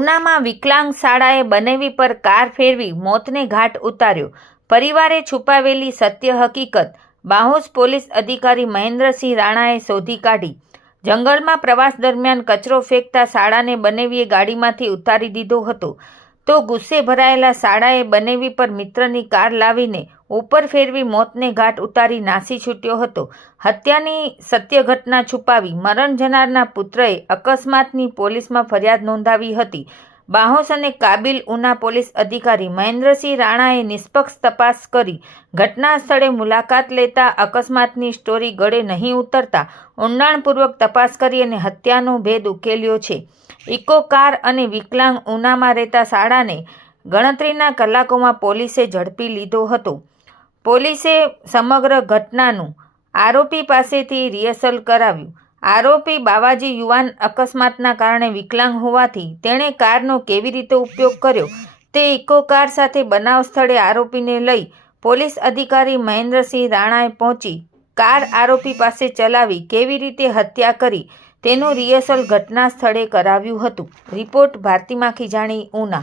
ઉનામાં વિકલાંગ શાળાએ બનેવી પર કાર ફેરવી મોતને ઘાટ ઉતાર્યો. પરિવારે છુપાવેલી સત્ય હકીકત બાહોશ પોલીસ અધિકારી મહેન્દ્રસિંહ રાણાએ શોધી કાઢી. જંગલમાં પ્રવાસ દરમિયાન કચરો ફેંકતા શાળાને બનેવીએ ગાડીમાંથી ઉતારી દીધો હતો. તો ગુસ્સે ભરાયેલા શાળાએ બનેવી પર મિત્રની કાર લાવીને ઉપર ફેરવી મોતને ઘાટ ઉતારી નાસી છૂટ્યો હતો. હત્યાની સત્ય ઘટના છુપાવી મરણ જનારના પુત્રએ અકસ્માતની પોલીસમાં ફરિયાદ નોંધાવી હતી. બાહોશ અને કાબિલ ઉના પોલીસ અધિકારી મહેન્દ્રસિંહ રાણાએ નિષ્પક્ષ તપાસ કરી ઘટના સ્થળે મુલાકાત લેતા અકસ્માતની સ્ટોરી ગળે નહીં ઉતરતા ઊંડાણપૂર્વક તપાસ કરી અને હત્યાનો ભેદ ઉકેલ્યો છે. ઇકો કાર અને વિકલાંગ ઉનામાં રહેતા શાળાને ગણતરીના કલાકોમાં પોલીસે ઝડપી લીધો હતો. પોલીસે સમગ્ર ઘટનાનું આરોપી પાસેથી રિહર્સલ કરાવ્યું. આરોપી બાવાજી યુવાન અકસ્માતના કારણે વિકલાંગ હોવાથી તેણે કારનો કેવી રીતે ઉપયોગ કર્યો તે ઇકો કાર સાથે બનાવ સ્થળે આરોપીને લઈ પોલીસ અધિકારી મહેન્દ્રસિંહ રાણાએ પહોંચી કાર આરોપી પાસે ચલાવી કેવી રીતે હત્યા કરી તેનું રિહર્સલ ઘટના સ્થળે કરાવ્યું હતું. રિપોર્ટ ભારતી માખીજાણી, ઉના.